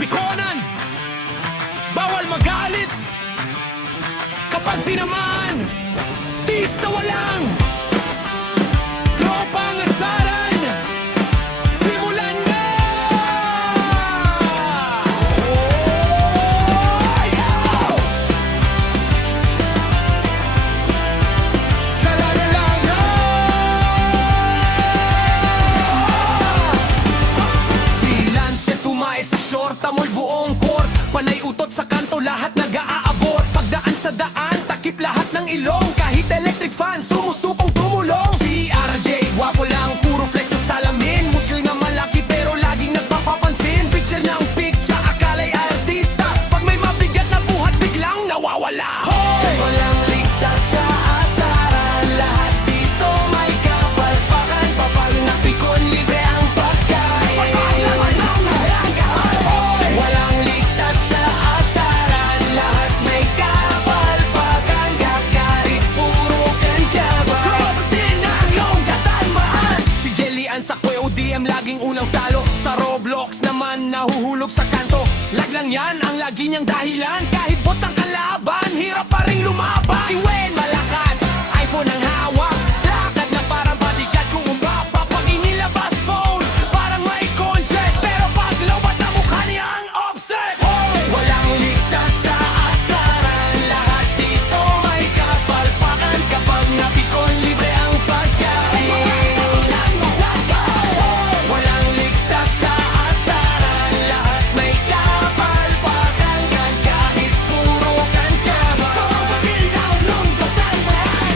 pikonan. Bawal magalit kapag tinamaan. Tis na walang tropang asaran. Simulan na! Oh, yeah! Salala lang, si Lance tumae sa short, amoy buong court. Panay utot sa kanto, lahat nag-aabot. Pagdaan sa daan, takip lahat ng ilong. Kahit electric fan, sumusupong tumulong. Si RJ, gwapo lang, puro flex sa salamin. Muslim nga malaki pero laging nagpapapansin. Picture ng picture, akala'y artista. Pag may mabigat na buhat, biglang nawawala. Hoy! Walang ligtas sa asaran. Lahat dito may kapalpakan. Papag napikon, libre ang pagkain. Walang ligtas sa asaran. Lahat may kapalpakan. Kakarit, puro kankaba. Din ang iyong katalmaan. Si Jelly Ann sa Kuya ODM laging unang talo. Sa Roblox naman nahuhulog sa kanto. Lag lang yan ang lagi niyang dahilan. Kahit bot ang kalaban, hirap pa rin lumaban. Si Wayne malakas, iPhone ang hawak. Lakad na parang bodyguard kung umapa. Pag inilabas phone, parang may concept. Pero pag lawat na mukha niya ang offset. Walang ligtas sa asaran. Lahat dito may kapalpakan. Kapag napikon, libre ang pagkain. Walang ligtas sa asaran. Lahat may kapalpakan. Kahit puro kankaba.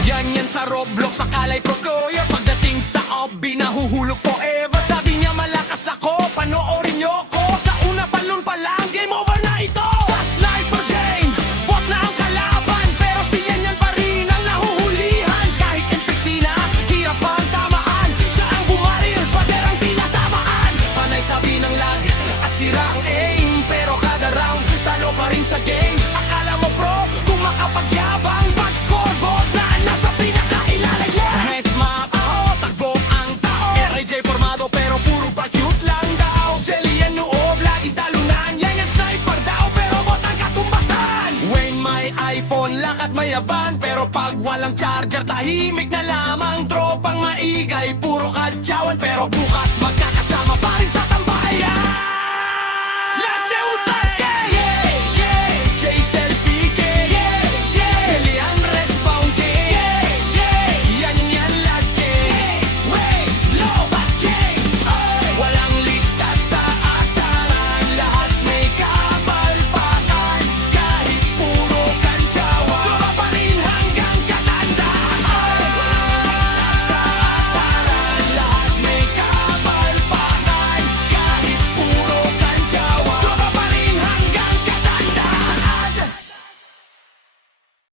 Yan yan sa Roblox, akala'y pro player. Pagdating sa obby, nahuhulog forever. Sabi niya malakas ako, panoorin niyo ko. Sa una palun pa lang, game over na ito. Sa sniper game, bot na ang kalaban. Pero si Yan Yan pa rin ang nahuhulihan. Kahit NPC na, hirap ang tamaan. Siya ang bumaril, pader ang tinatamaan. Panay sabi ng lag at sira ang aim. Pero kada round, talo pa rin sa game. Akala mo pro, kung makapagyabang. Back scoreboard na nasa pinakailalim. Heads map, ako, takbo ang tao. RJ formado pero puro ba cute lang daw. Jelly yan noob, lagi talunan. Yan yung sniper daw, pero bot ang katumbasan. When may iPhone, lakat mayaban. Pero pag walang charger, tahimik na lamang. Tropang maigay, puro kadyawan. Pero bukas magkakaroon